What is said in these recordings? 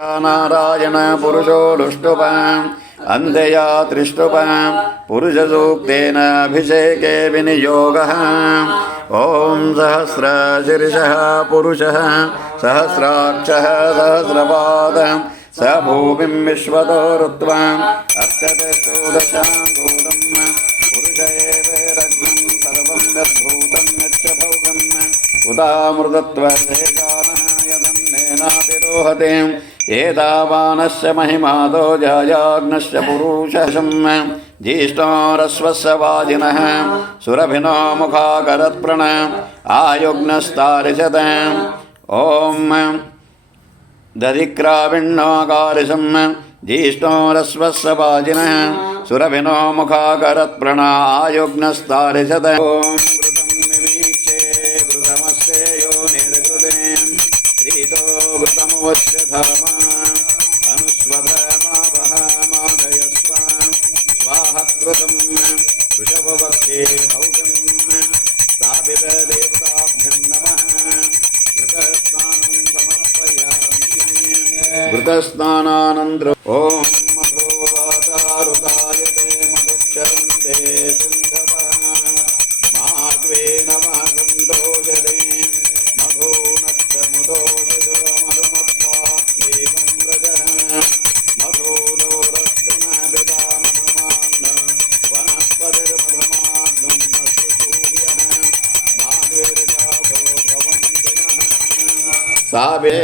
नारायण पुरुषोऽनुष्टुपाम् अन्त्यया त्रिष्टुपाम् पुरुषसूक्तेन अभिषेके विनियोगः। ॐ सहस्रशीर्षः पुरुषः सहस्राक्षः सहस्रपादः स भूमिं विश्वतो ऋत्वा अष्टदशोदशां भूतं पुरुष एवेरग्नं सर्वं यद्भूतं यच्च भौगम् उदामृतत्वशेषानः यदन्नेनातिरोहते एतावानस्य महिमातो जायाग्नस्य पुरुषशं ज्येष्ठोरश्वस्य वाजिनः सुरभिनो मुखाकरत्प्रण आयुग्नस्तारिशत। ॐ दधिक्राविण्णोकारिशं ज्येष्ठोरश्वस्य वाजिनः सुरभिनो मुखाकरत्प्रण आयुग्नस्तारिशत। घृतस्नानानन्तरं ॐ मधुवातारुतायते मधुक्षरन्ते सिन्धवः मार्गेण महगन्धोजले मधुनक्षमुदोषजो मधुमत्पात्मेवं व्रजः मधुदोरस्तुनः विदामहमान्नं वनस्पतिर्मधुमाग्नं अस्तु सूर्यः मार्गेर्जातो भवन्ति नः सावे।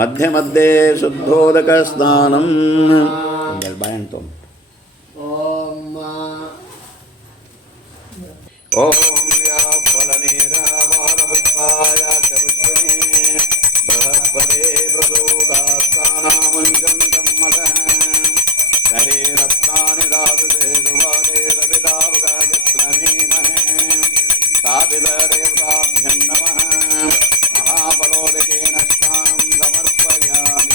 मध्य मध्य शुद्धोदक स्नानम ओम या फलनेरावालपुष्पाय च पुष्पिणे बृहस्पते प्रसूदास्तानामञ्जन्तं मदः सहे रत्नानि दातुते सुवादे सवितावगायत्रमीमहे ताभिदेवताभ्यं नमः महाफलोदकेन स्नानं समर्पयामि।